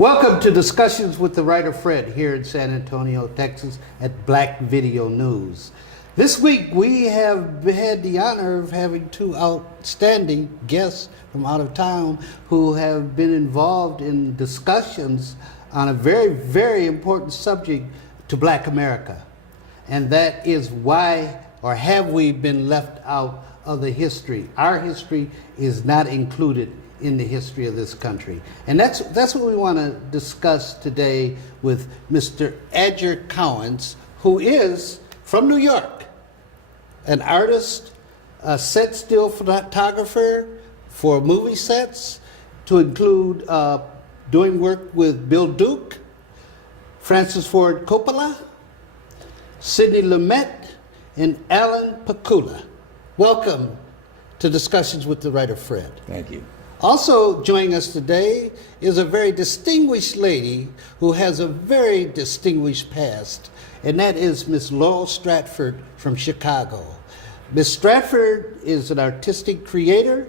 Welcome to Discussions with the Writer Fred here in San Antonio, Texas at Black Video News. This week we have had the honor of having two outstanding guests from out of town who have been involved in discussions on a very, very important subject to Black America. And that is why, or have we been left out of the history? Our history is not included in the history of this country. And that's what we want to discuss today with Mr. Adger Cowens, who is from New York, an artist, a set still photographer for movie sets, to include doing work with Bill Duke, Francis Ford Coppola, Sidney Lumet, and Alan Pakula. Welcome to Discussions with the Writer Fred. Thank you. Also joining us today is a very distinguished lady who has a very distinguished past, and that is Miss Laurel Stratford from Chicago. Miss Stratford is an artistic creator.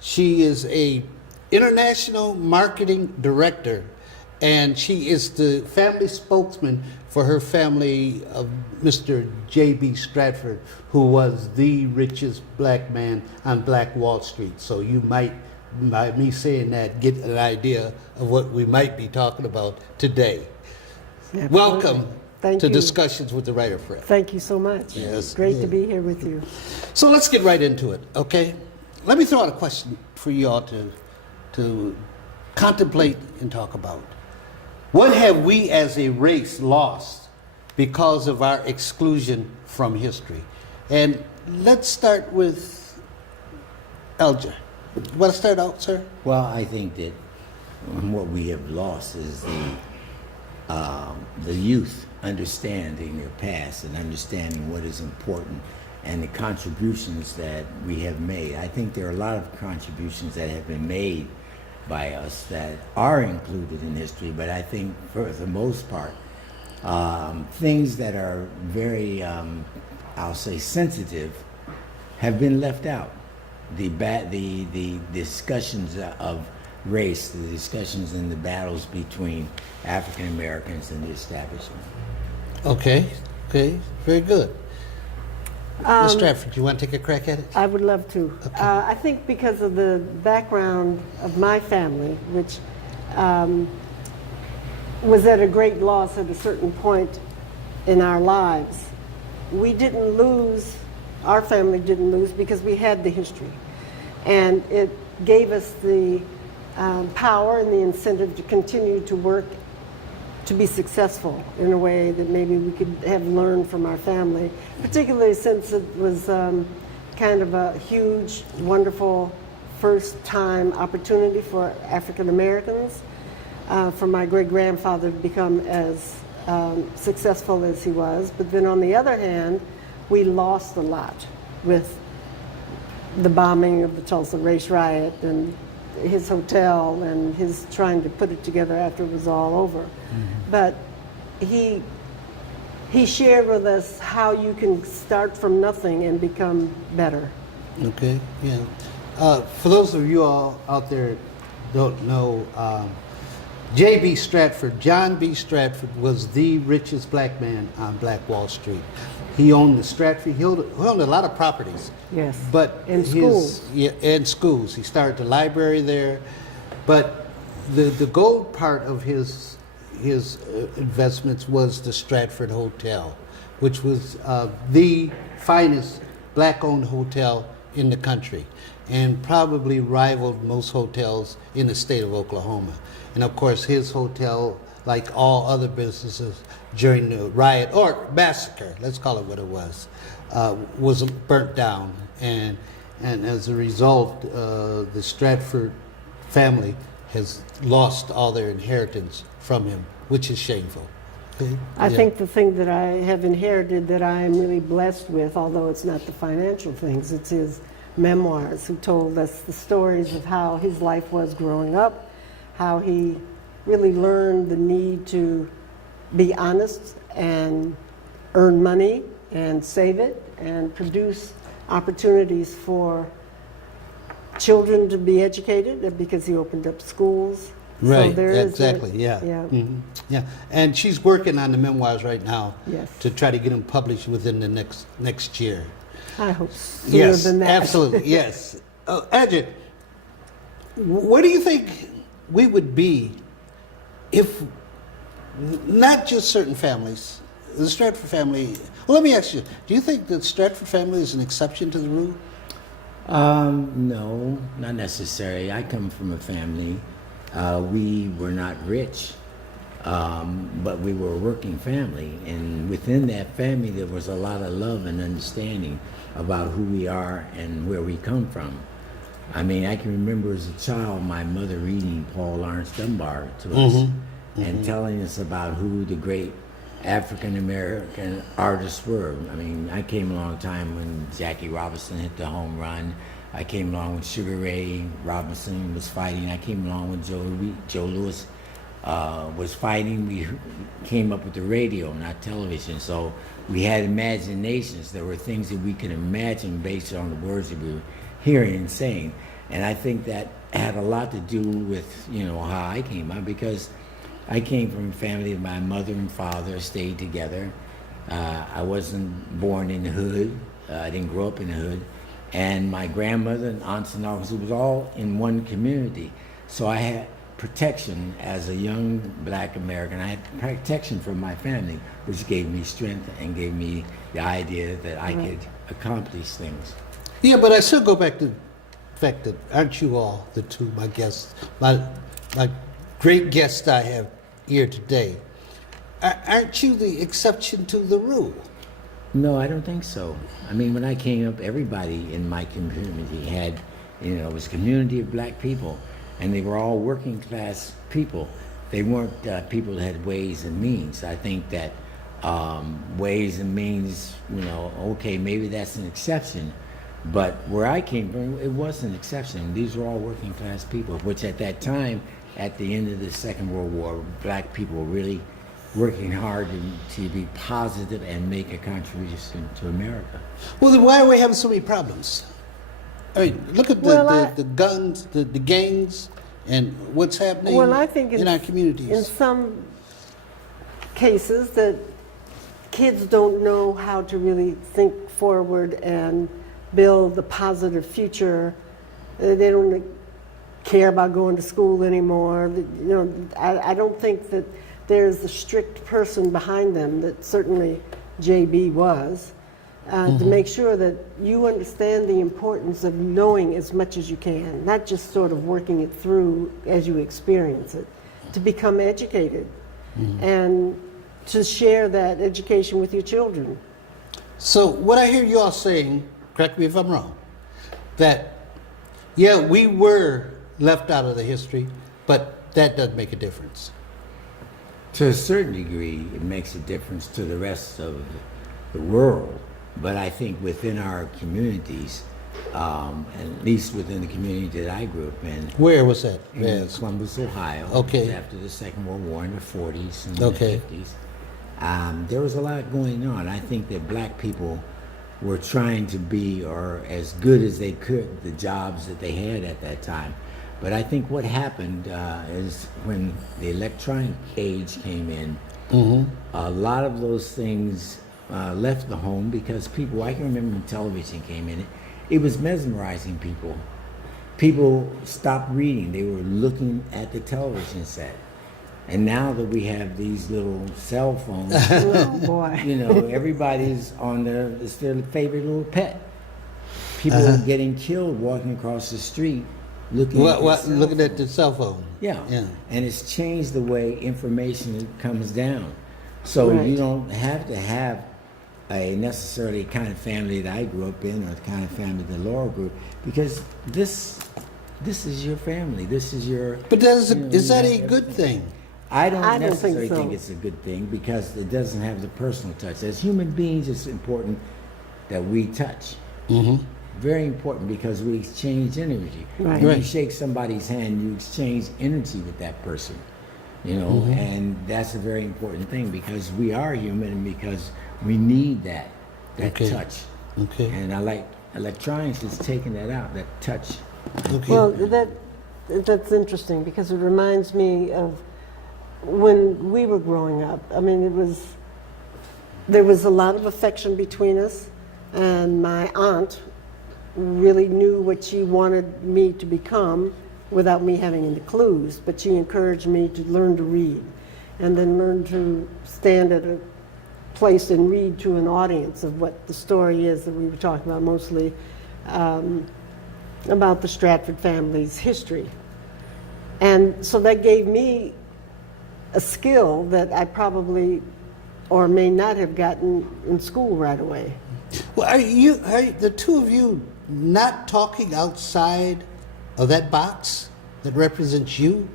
She is a international marketing director, and she is the family spokesman for her family of Mr. J.B. Stratford, who was the richest black man on Black Wall Street. So you might, by me saying that, get an idea of what we might be talking about today. Absolutely. Welcome Thank to you. Discussions with the Writer Fred. Thank you so much. Yes. Great to be here with you. So let's get right into it, okay? Let me throw out a question for you all to contemplate and talk about. What have we as a race lost because of our exclusion from history? And let's start with Alger. You want to start out, sir? Well, I think that what we have lost is the youth understanding their past and understanding what is important and the contributions that we have made. I think there are a lot of contributions that have been made by us that are included in history, but I think for the most part, things that are very, I'll say, sensitive have been left out. The discussions of race, the discussions and the battles between African Americans and the establishment. Okay, very good. Ms. Stratford, you want to take a crack at it? I would love to. Okay. I think because of the background of my family, which was at a great loss at a certain point in our lives, we didn't lose, our family didn't lose because we had the history. And it gave us the power and the incentive to continue to work to be successful in a way that maybe we could have learned from our family, particularly since it was kind of a huge, wonderful first-time opportunity for African Americans, for my great-grandfather to become as successful as he was. But then on the other hand, we lost a lot with the bombing of the Tulsa race riot and his hotel and his trying to put it together after it was all over. Mm-hmm. But he shared with us how you can start from nothing and become better. Okay, yeah. For those of you all out there don't know, J.B. Stratford, John B. Stratford, was the richest black man on Black Wall Street. He owned the Stratford, he owned a lot of properties. Yes, But and schools. Yeah, and schools. He started the library there. But the gold part of his investments was the Stratford Hotel, which was the finest black-owned hotel in the country and probably rivaled most hotels in the state of Oklahoma. And of course, his hotel, like all other businesses during the riot or massacre, let's call it what it was burnt down. And as a result, the Stratford family has lost all their inheritance from him, which is shameful. Okay? I think the thing that I have inherited that I am really blessed with, although it's not the financial things, it's his memoirs, who told us the stories of how his life was growing up, how he really learned the need to be honest and earn money and save it and produce opportunities for children to be educated, because he opened up schools Right, there is exactly, yeah. Yeah, and she's working on the memoirs right now Yes. to try to get them published within the next year. I hope sooner Yes, than that. absolutely, yes. Adjit, where do you think we would be if not just certain families, the Stratford family, well, let me ask you, do you think the Stratford family is an exception to the rule? No, not necessarily. I come from a family. We were not rich, but we were a working family. And within that family, there was a lot of love and understanding about who we are and where we come from. I mean, I can remember as a child my mother reading Paul Laurence Dunbar to us and telling us about who the great African American artists were. I mean, I came along a time when Jackie Robinson hit the home run. I came along when Sugar Ray Robinson was fighting. I came along when Joe Louis was fighting. We came up with the radio, not television. So we had imaginations. There were things that we could imagine based on the words that we were hearing and saying. And I think that had a lot to do with, how I came up, because I came from a family of my mother and father stayed together. I wasn't born in the hood. I didn't grow up in the hood. And my grandmother and aunts and uncles, it was all in one community. So I had protection as a young black American. I had protection from my family, which gave me strength and gave me the idea that I could accomplish things. Yeah, but I still go back to the fact that aren't you all the two, my guests, my great guests I have here today, aren't you the exception to the rule? No, I don't think so. I mean, when I came up, everybody in my community had, it was a community of black people, and they were all working class people. They weren't people that had ways and means. I think that ways and means, okay, maybe that's an exception, but where I came from, it was an exception. These were all working class people, which at that time, at the end of the Second World War, black people were really working hard to be positive and make a contribution to America. Well, then why are we having so many problems? I mean, look at the guns, the gangs, and what's happening I think in our communities. In some cases that kids don't know how to really think forward and build a positive future. They don't care about going to school anymore. I don't think that there's a strict person behind them, that certainly JB was, to make sure that you understand the importance of knowing as much as you can, not just sort of working it through as you experience it, to become educated and to share that education with your children. So what I hear you all saying, correct me if I'm wrong, that, yeah, we were left out of the history, but that doesn't make a difference. To a certain degree, it makes a difference to the rest of the world. But I think within our communities, at least within the community that I grew up in. Where was that? In Columbus, Ohio. Okay. It was after the Second World War in the 40s and Okay. the 50s. There was a lot going on. I think that black people were trying to be, or as good as they could, the jobs that they had at that time. But I think what happened is when the electronic age came in, a lot of those things left the home because people, I can remember when television came in, it was mesmerizing people. People stopped reading, they were looking at the television set. And now that we have these little cell phones, Oh boy. everybody's on it's their favorite little pet. People are getting killed walking across the street looking at the cell phone. Yeah. Yeah. And it's changed the way information comes down. So Right. you don't have to have a necessarily kind of family that I grew up in or the kind of family that Laura grew up, because this is your family. This is your. But is you that have a good everything. thing? I don't I don't necessarily think so. think it's a good thing because it doesn't have the personal touch. As human beings, it's important that we touch. Very important because we exchange energy. Right. When you Right. shake somebody's hand, you exchange energy with that person. And that's a very important thing because we are human and because we need that Okay. touch. Okay. And I like electronics is taking that out, that touch. Okay. Well, that that's interesting because it reminds me of when we were growing up. I mean, there was a lot of affection between us, and my aunt really knew what she wanted me to become without me having any clues, but she encouraged me to learn to read and then learn to stand at a place and read to an audience of what the story is that we were talking about, mostly about the Stratford family's history. And so that gave me a skill that I probably or may not have gotten in school right away. Well, are the two of you not talking outside of that box that represents you?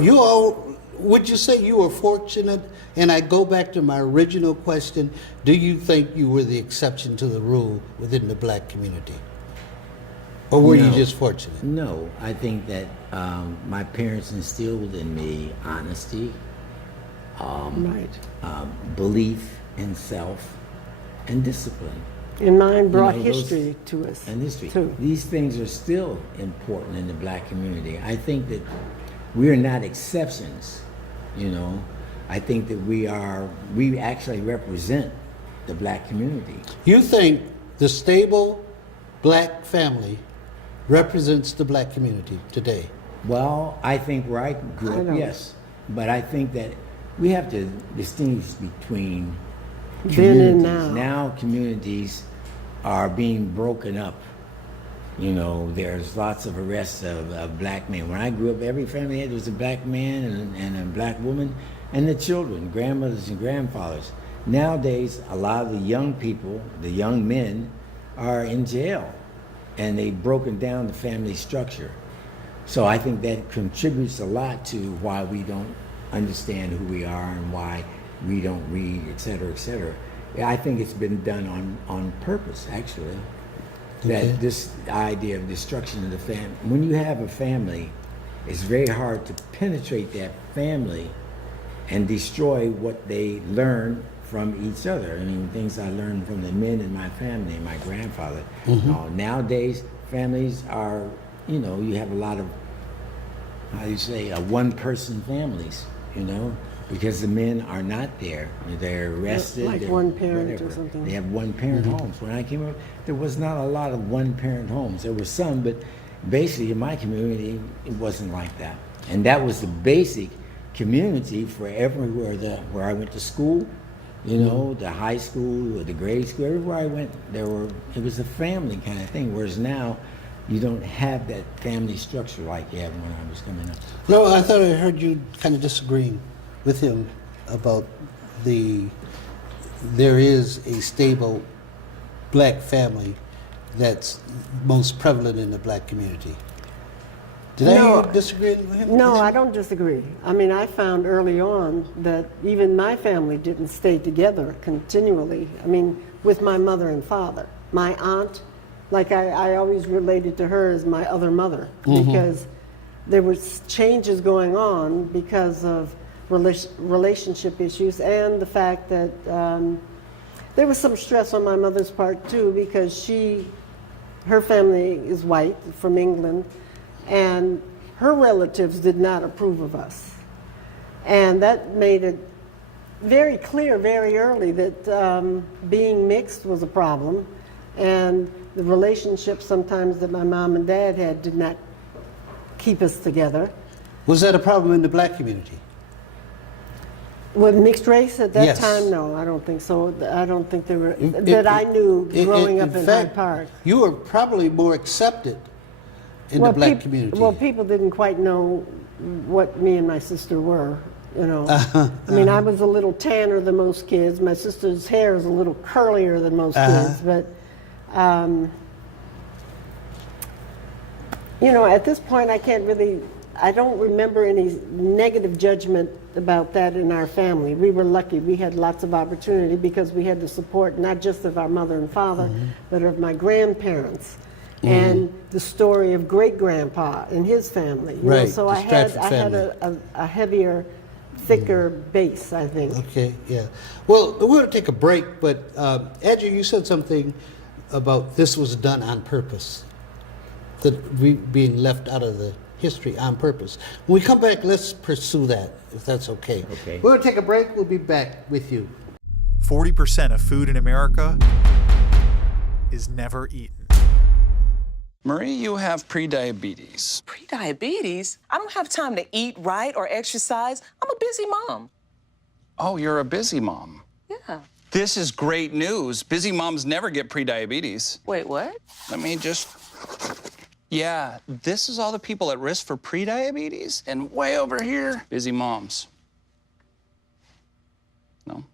You all, would you say you were fortunate? And I go back to my original question, do you think you were the exception to the rule within the black community? Or were you No. just fortunate? No, I think that my parents instilled in me honesty, Right. belief in self, and discipline. And mine brought You know, those- history to us, And history. too. These things are still important in the black community. I think that we are not exceptions, you know. I think that we actually represent the black community. You think the stable black family represents the black community today? Well, I think where I grew I up, don't. yes. But I think that we have to distinguish between Then and communities. now. Communities are being broken up. You know, there's lots of arrests of black men. When I grew up, every family had was a black man and a black woman, and the children, grandmothers and grandfathers. Nowadays, a lot of the young people, the young men, are in jail, and they've broken down the family structure. So I think that contributes a lot to why we don't understand who we are and why we don't read, et cetera, et cetera. Yeah, I think it's been done on purpose, actually. Okay. That this idea of destruction of the family, when you have a family, it's very hard to penetrate that family and destroy what they learn from each other. I mean, things I learned from the men in my family, my grandfather. Nowadays, families are, you know, you have a lot of, how do you say, one-person families, you know, because the men are not there. They're arrested. Like they're one parent or whatever. something. They have one-parent homes. When I came up, there was not a lot of one-parent homes. There were some, but basically in my community, it wasn't like that. And that was the basic community for everywhere where I went to school, you know, the high school or the grade school, everywhere I went, it was a family kind of thing. Whereas now, you don't have that family structure like you had when I was coming up. No, I thought I heard you kind of disagreeing with him about there is a stable black family that's most prevalent in the black community. Did I hear you disagreeing with him? No, with him? I don't disagree. I mean, I found early on that even my family didn't stay together continually. I mean, with my mother and father. My aunt, like I always related to her as my other mother, because there was changes going on because of relationship issues and the fact that there was some stress on my mother's part too, because her family is white from England, and her relatives did not approve of us. And that made it very clear very early that being mixed was a problem, and the relationship sometimes that my mom and dad had did not keep us together. Was that a problem in the black community? With mixed race at that Yes. time, no, I don't think so. I don't think there were, In- that I knew growing up in Hyde fact, Park. you were probably more accepted in the black community. Well, people didn't quite know what me and my sister were, you know. I mean, I was a little tanner than most kids. My sister's hair is a little curlier than most kids, but, you know, at this point, I don't remember any negative judgment about that in our family. We were lucky. We had lots of opportunity because we had the support not just of our mother and father, but of my grandparents. And the story of great-grandpa and his family. You know, Right, so the I had Stratford a heavier, thicker base, I think. Okay, yeah. Well, we're going to take a break, but Andrew, you said something about this was done on purpose. being left out of the history on purpose. When we come back, let's pursue that, if that's okay. Okay. We're going to take a break. We'll be back with you. 40% of food in America is never eaten. Marie, you have prediabetes. Prediabetes? I don't have time to eat right or exercise. I'm a busy mom. Oh, you're a busy mom. Yeah. This is great news. Busy moms never get prediabetes. Wait, what? Let me just... Yeah, this is all the people at risk for prediabetes, and way over here, busy moms. No?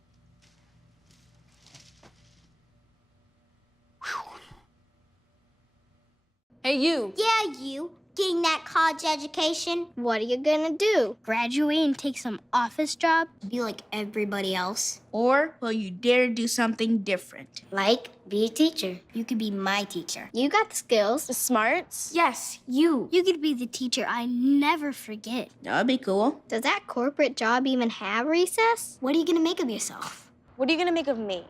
Hey, you. Yeah, you. Getting that college education. What are you gonna do? Graduate and take some office job? Be like everybody else? Or will you dare do something different? Like, be a teacher. You could be my teacher. You got the skills. The smarts? Yes, you. You could be the teacher I never forget. That'd be cool. Does that corporate job even have recess? What are you gonna make of yourself? What are you gonna make of me?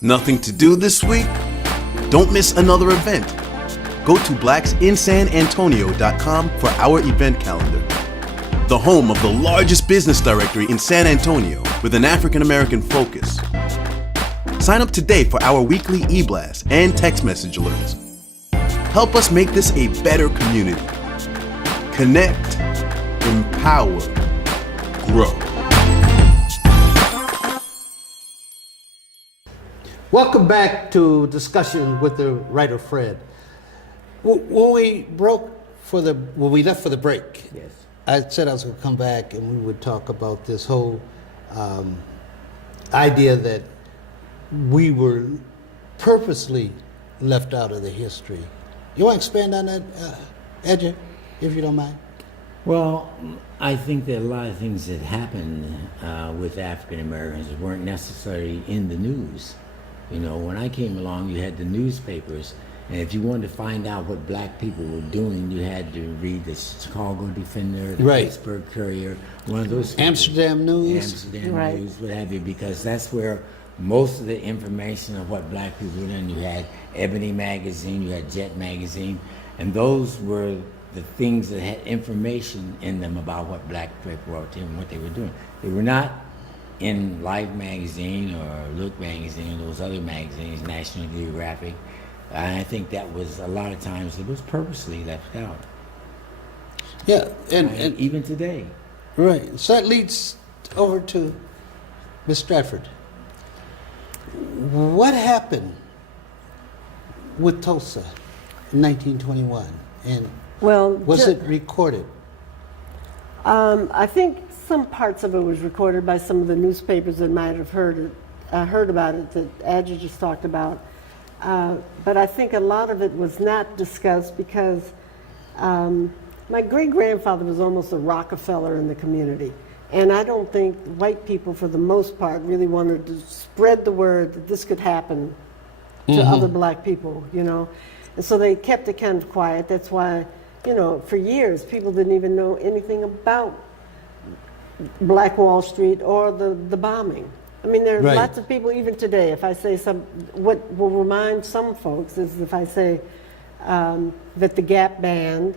Nothing to do this week? Don't miss another event. Go to blacksinsanantonio.com for our event calendar. The home of the largest business directory in San Antonio with an African American focus. Sign up today for our weekly e-blast and text message alerts. Help us make this a better community. Connect, empower, grow. Welcome back to discussion with the writer Fred. When we left for the break, Yes. I said I was going to come back and we would talk about this whole idea that we were purposely left out of the history. You want to expand on that, Edja, if you don't mind? Well, I think that a lot of things that happened with African Americans weren't necessarily in the news. You know, when I came along, you had the newspapers, and if you wanted to find out what black people were doing, you had to read the Chicago Defender, the Right. Pittsburgh Courier, one of those papers. Amsterdam News. Amsterdam Right. News, what have you, because that's where most of the information of what black people were doing. You had Ebony Magazine, you had Jet Magazine, and those were the things that had information in them about what black people were doing, what they were doing. They were not in Life magazine or Look magazine, those other magazines, National Geographic. I think that was a lot of times it was purposely left out. Yeah, and Even today. right. So that leads over to Ms. Stratford. What happened with Tulsa in 1921, and Well, was it recorded? I think some parts of it was recorded by some of the newspapers that might have heard about it that Adja just talked about. But I think a lot of it was not discussed because my great-grandfather was almost a Rockefeller in the community. And I don't think white people, for the most part, really wanted to spread the word that this could happen to other black people, you know. And so they kept it kind of quiet. That's why, you know, for years, people didn't even know anything about Black Wall Street or the bombing. I mean, there are Right. lots of people, even today, if I say what will remind some folks is if I say that the Gap Band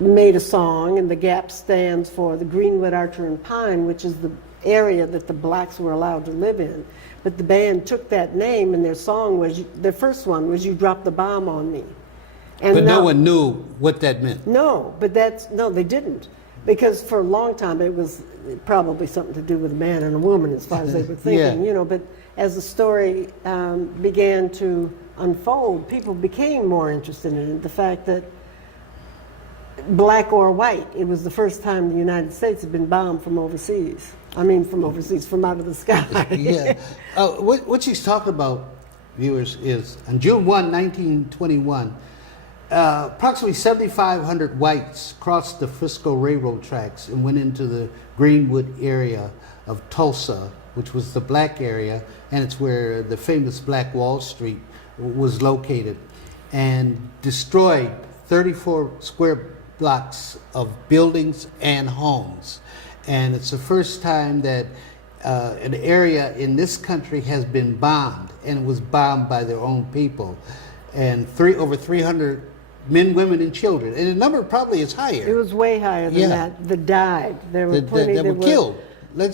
made a song, and the Gap stands for the Greenwood, Archer, and Pine, which is the area that the blacks were allowed to live in. But the band took that name, and their song was, their first one was "You Dropped the Bomb on Me." And But no now- one knew what that meant. No, but no, they didn't. Because for a long time it was probably something to do with a man and a woman as far as they were thinking, Yeah. you know, but as the story began to unfold, people became more interested in it. The fact that black or white, it was the first time the United States had been bombed from overseas. I mean, from overseas, from out of the sky. Yeah. What she's talking about, viewers, is on June 1, 1921, approximately 7,500 whites crossed the Frisco Railroad tracks and went into the Greenwood area of Tulsa, which was the black area, and it's where the famous Black Wall Street was located, and destroyed 34 square blocks of buildings and homes. And it's the first time that an area in this country has been bombed, and it was bombed by their own people, and over 300 men, women, and children, and the number probably is higher. It was way higher than that. That died. There were plenty that were killed. They were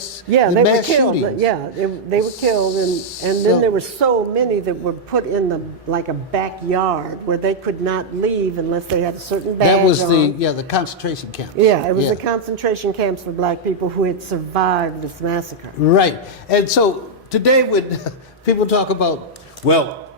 killed. Shootings. Yeah, they were killed, and then there were so many that were put in like a backyard where they could not leave unless they had a certain badge That was on. the concentration camps. Yeah, it was the concentration camps for black people who had survived this massacre. Right, and so today when people talk about, well,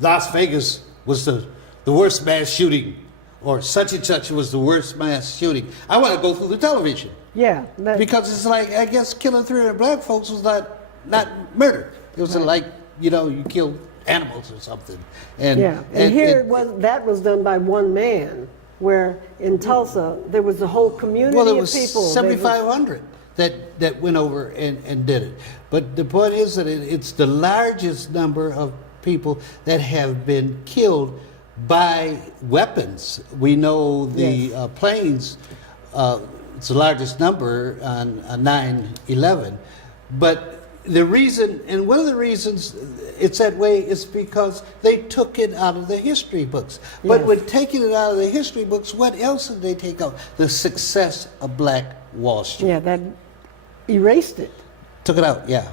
Las Vegas was the worst mass shooting, or such and such was the worst mass shooting, I want to go through the television. Yeah. Because it's like, I guess killing 300 black folks was not murder. It was like, you killed animals or something. And that was done by one man, where in Tulsa there was a whole community there of was people. 7,500 that went over and did it. But the point is that it's the largest number of people that have been killed by weapons. We know the planes, it's the largest number on 9/11. But the reason, and one of the reasons it's that way, is because they took it out of the history books. But with taking it out of the history books, what else did they take out? The success of Black Wall Street. Yeah, that erased it. Took it out, yeah.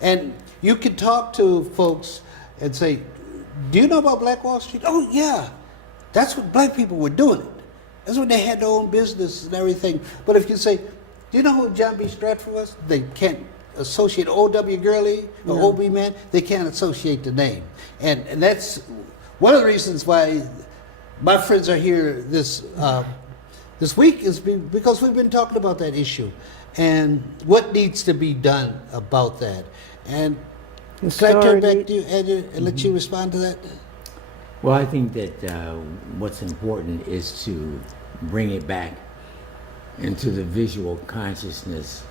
And you can talk to folks and say, do you know about Black Wall Street? Oh, yeah. That's what black people were doing it. That's when they had their own business and everything. But if you say, do you know who John B. Stratford was? They can't associate O.W. Gurley or O.B. Man. They can't associate the name. And that's one of the reasons why my friends are here this week, is because we've been talking about that issue and what needs to be done about that. And can I turn back to you, Andrew, and let you respond to that? Well, I think that what's important is to bring it back into the visual consciousness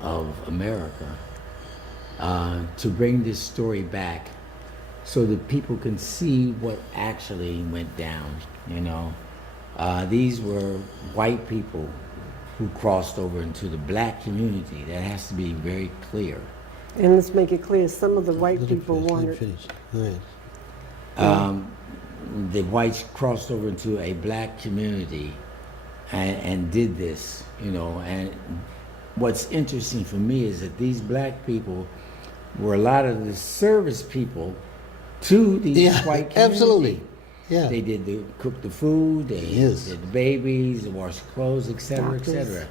of America, to bring this story back so that people can see what actually went down. These were white people who crossed over into the black community. That has to be very clear. And let's make it clear, some of the white people wanted... Go ahead. The whites crossed over into a black community and did this, and what's interesting for me is that these black people were a lot of the service people to these white communities. Absolutely. Yeah. They cook the food, they did the babies, they washed clothes, etc., etc.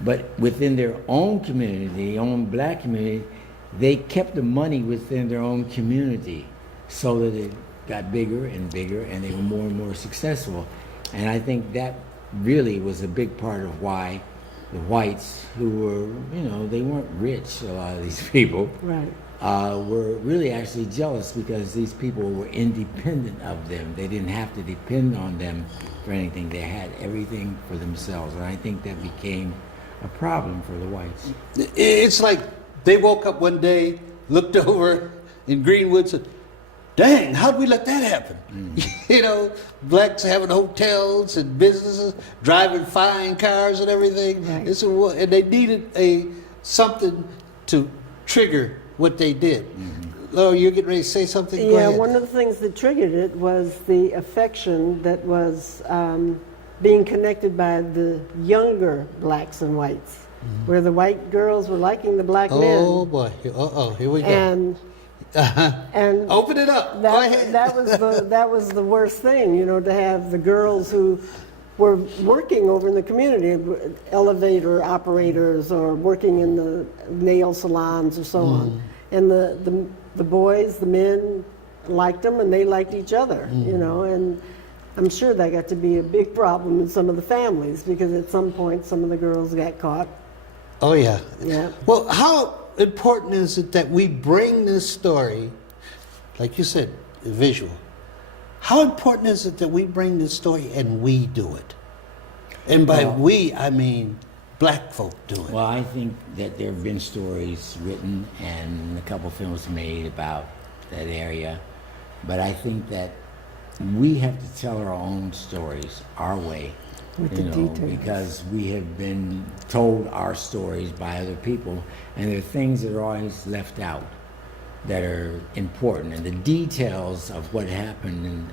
But within their own community, their own black community, they kept the money within their own community so that it got bigger and bigger, and they were more and more successful. And I think that really was a big part of why the whites, who were, they weren't rich, a lot of these people, right, were really actually jealous because these people were independent of them. They didn't have to depend on them for anything. They had everything for themselves. And I think that became a problem for the whites. It's like they woke up one day, looked over in Greenwood, said, dang, how'd we let that happen? Blacks having hotels and businesses, driving fine cars and everything. Right. And they needed something to trigger what they did. Laura, you're getting ready to say something? Go ahead. One of the things that triggered it was the affection that was being connected by the younger blacks and whites, where the white girls were liking the black men. Oh boy, here we go. And open it up. Go ahead. That was the worst thing, to have the girls who were working over in the community, elevator operators or working in the nail salons or so on, and the boys, the men, liked them and they liked each other, and I'm sure that got to be a big problem in some of the families because at some point some of the girls got caught. Oh yeah. Yeah. Well, how important is it that we bring this story, like you said, visual? How important is it that we bring this story and we do it? And by we, I mean black folk do it. Well, I think that there have been stories written and a couple films made about that area, but I think that we have to tell our own stories our way, With the details. because we have been told our stories by other people, and there are things that are always left out that are important, and the details of what happened in,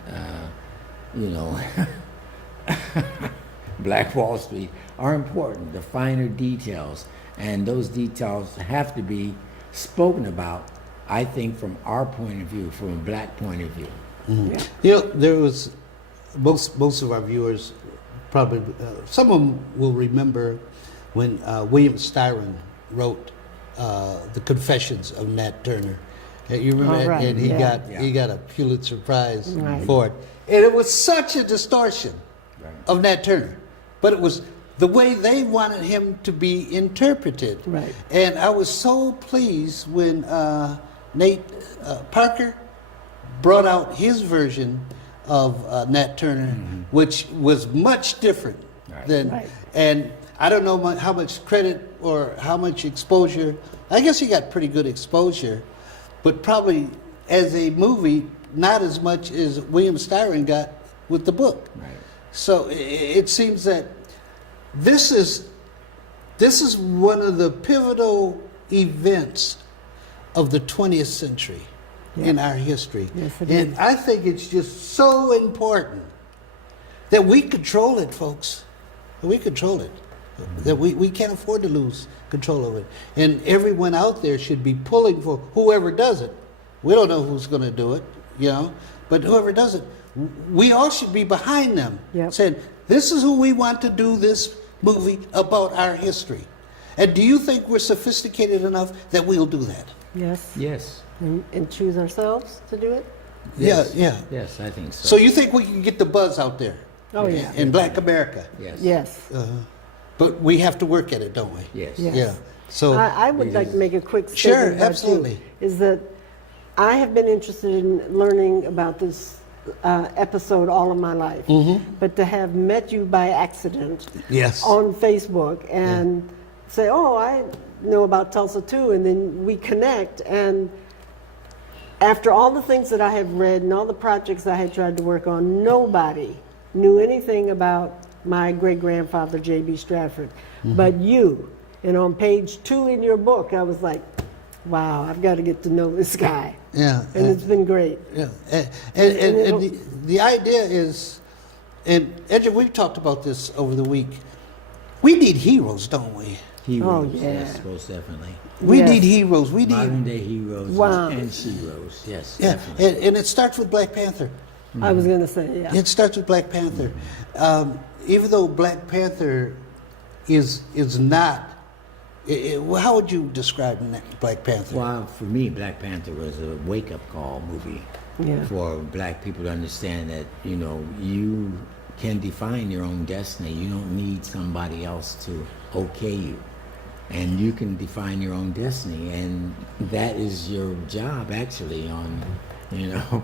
Black Wall Street are important, the finer details, and those details have to be spoken about, I think, from our point of view, from a black point of view. There was most of our viewers probably some of them will remember when William Styron wrote the Confessions of Nat Turner. You remember that? Right, And he got a Pulitzer Prize for it, and it was such a distortion of Nat Turner, but it was the way they wanted him to be interpreted. Right. And I was so pleased when Nate Parker brought out his version of Nat Turner, which was much different than. Right. And I don't know how much credit or how much exposure. I guess he got pretty good exposure, but probably as a movie, not as much as William Styron got with the book. Right. So it seems that this is one of the pivotal events of the 20th century in our history. Yes, it and is. I think it's just so important that we control it, folks. We control it. That we can't afford to lose control of it. And everyone out there should be pulling for whoever does it. We don't know who's going to do it, but whoever does it, we all should be behind them, saying, this is who we want to do this movie about our history. And do you think we're sophisticated enough that we'll do that? Yes. Yes. And choose ourselves to do it? Yes. Yeah. Yes, I think so. So you think we can get the buzz out there? Oh, yeah. In Black America? Yes. Yes. But we have to work at it, don't we? Yes. Yes. Yeah. So I would like to make a quick Sure, statement about absolutely. you, is that I have been interested in learning about this episode all of my life. But to have met you by accident Yes. on Facebook and say, oh, I know about Tulsa too, and then we connect, and after all the things that I have read and all the projects I had tried to work on, nobody knew anything about my great-grandfather, J.B. Stratford, but you. And on page 2 in your book, I was like, wow, I've got to get to know this guy. Yeah. And it's been great. Yeah. And the idea is, and Edgar, we've talked about this over the week. We need heroes, don't we? Heroes, yeah. yes, most definitely. We Yes. need heroes. We need. Modern day heroes Wow. and sheroes, yes, Yeah. definitely. And it starts with Black Panther. I was going to say, yeah. It starts with Black Panther. Even though Black Panther is not. How would you describe Black Panther? Well, for me, Black Panther was a wake-up call movie Yeah. for black people to understand that, you can define your own destiny. You don't need somebody else to okay you. And you can define your own destiny, and that is your job, actually, on,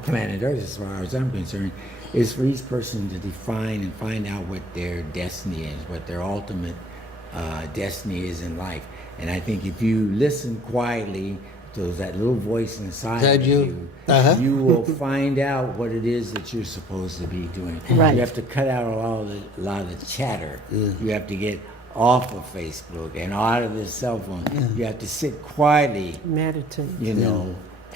planet Earth, as far as I'm concerned, is for each person to define and find out what their destiny is, what their ultimate destiny is in life. And I think if you listen quietly to that little voice inside That of you? you, you will find out what it is that you're supposed to be doing. Right. You have to cut out a lot of the chatter. You have to get off of Facebook and out of the cell phone. You have to sit quietly, Meditate.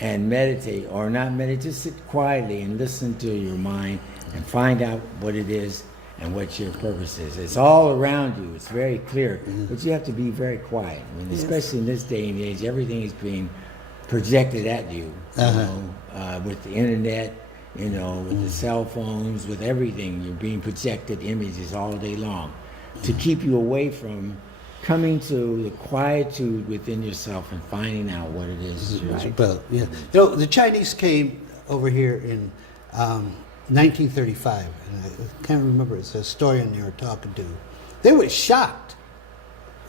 and meditate, or not meditate, just sit quietly and listen to your mind and find out what it is and what your purpose is. It's all around you. It's very clear, but you have to be very quiet. I mean, especially in this day and age, everything is being projected at you, with the internet, with the cell phones, with everything. You're being projected images all day long to keep you away from coming to the quietude within yourself and finding out what it is. Well, yeah. The Chinese came over here in 1935, and I can't remember, it's a historian they were talking to. They were shocked.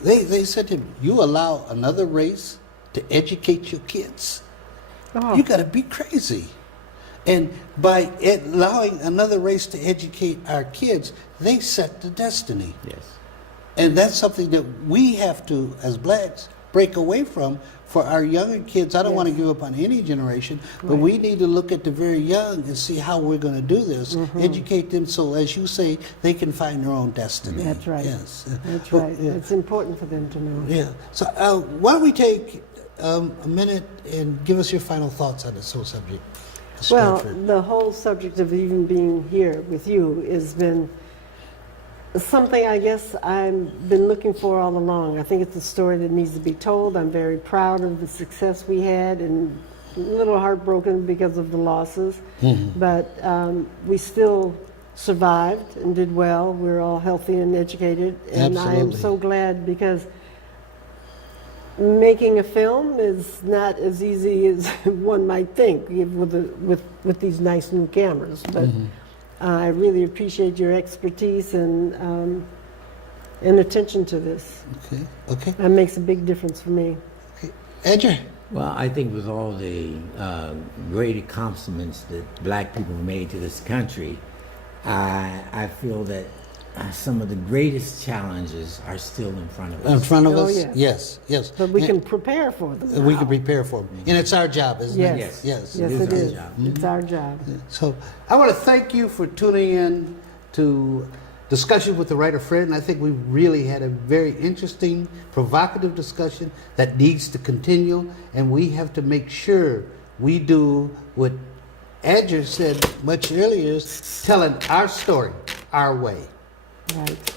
They said to him, you allow another race to educate your kids? You got to be crazy. And by allowing another race to educate our kids, they set the destiny. Yes. And that's something that we have to, as blacks, break away from for our younger kids. I don't want to Yes. give up on any generation, but we need to look at the very young and see how we're going to do this. Educate them so, as you say, they can find their own destiny. That's right. Yes. That's Well, right. yeah. It's important for them to know. Yeah. So why don't we take a minute and give us your final thoughts on this whole subject? Ms. Well, Stanford. the whole subject of even being here with you has been something I guess I've been looking for all along. I think it's a story that needs to be told. I'm very proud of the success we had and a little heartbroken because of the losses. But we still survived and did well. We're all healthy and educated. And I am Absolutely. so glad because making a film is not as easy as one might think with these nice new cameras. But I really appreciate your expertise and attention to this. Okay. That makes a big difference for me. Andrew. Well, I think with all the great accomplishments that black people have made to this country, I feel that some of the greatest challenges are still in front of us. In front of Oh, us? yes. Yes. But we And can prepare for them. we now. can prepare for them. And it's our job, isn't it? Yes. Yes. Yes, is it our is. job. It's our job. So I want to thank you for tuning in to Discussion with the Writer Fred. And I think we really had a very interesting, provocative discussion that needs to continue. And we have to make sure we do what Andrew said much earlier, is telling our story our way. Right.